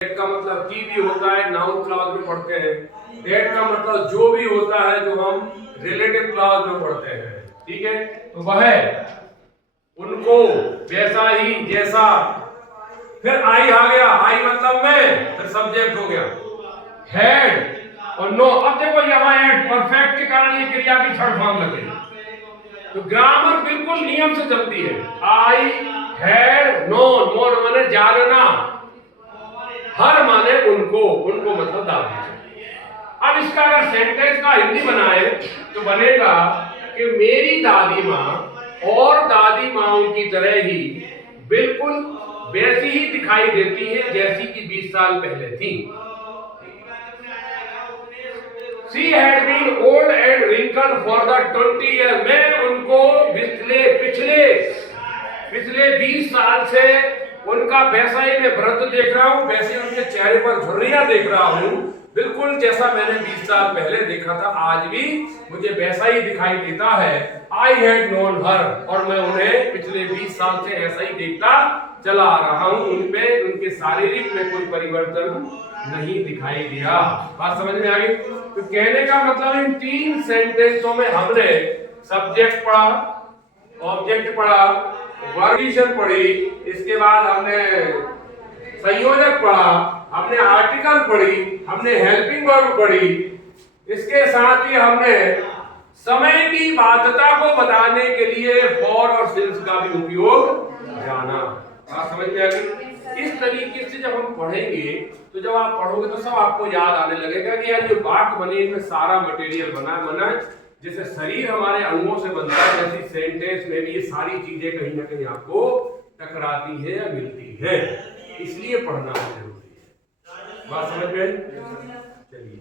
Date का मतलब की भी होता है, नाउन क्लॉज में पढ़ते हैं। डेट का मतलब जो भी होता है जो हम रिलेटिव क्लॉज में पढ़ते हैं, ठीक है। तो वह, उनको, वैसा ही, जैसा। फिर आई आ गया, आई मतलब मैं, फिर सब्जेक्ट हो गया। हैड और नो, अब देखो यहाँ एड परफेक्ट के कारण ये क्रिया की थर्ड फॉर्म लगे। तो ग्रामर बिल्कुल नियम से चलती है। आई हैड नोन, नोन माने जानना, हर माने उनको, उनको मतलब दादी। अब इसका अगर सेंटेंस का हिंदी बनाए तो बनेगा कि मेरी दादी माँ और दादी माओं की तरह ही बिल्कुल वैसी ही दिखाई देती है जैसी कि 20 साल पहले थी। She had been old and wrinkled for the 20 years. मैं उनको पिछले 20 साल से उनका वैसा ही मैं वृद्ध देख रहा हूँ, वैसे उनके चेहरे पर झुर्रियां देख रहा हूँ, बिल्कुल जैसा मैंने 20 साल पहले देखा था, आज भी मुझे वैसा ही दिखाई देता है। I had known her, और मैं उन्हें पिछले 20 साल से ऐसा ही देखता चला आ रहा हूँ। उनमें, उनके शारीरिक में कोई परिवर्तन नहीं दिखाई दिया। बात समझ में आ गई? तो कहने का मतलब इन तीन सेंटेंसों में हमने सब्जेक्ट पढ़ा, ऑब्जेक्ट पढ़ा, वर्बिशन पढ़ी, इसके बाद हमने संयोजक पढ़ा, हमने आर्टिकल पढ़ी, हमने हेल्पिंग वर्ब पढ़ी, इसके साथ ही हमने समय की बाध्यता को बताने के लिए फॉर और सिंस का भी उपयोग जाना। बात समझ में आ गई? इस तरीके से जब हम पढ़ेंगे तो जब आप पढ़ोगे तो सब आपको याद आने लगेगा कि यार ये वाक्य बने, इनमें सारा मटेरियल बना जैसे शरीर हमारे अंगों से बनता है, जैसी सेंटेंस में भी ये सारी चीजें कहीं ना कहीं आपको टकराती है या मिलती है, इसलिए पढ़ना जरूरी है। बात समझ में आई? चलिए।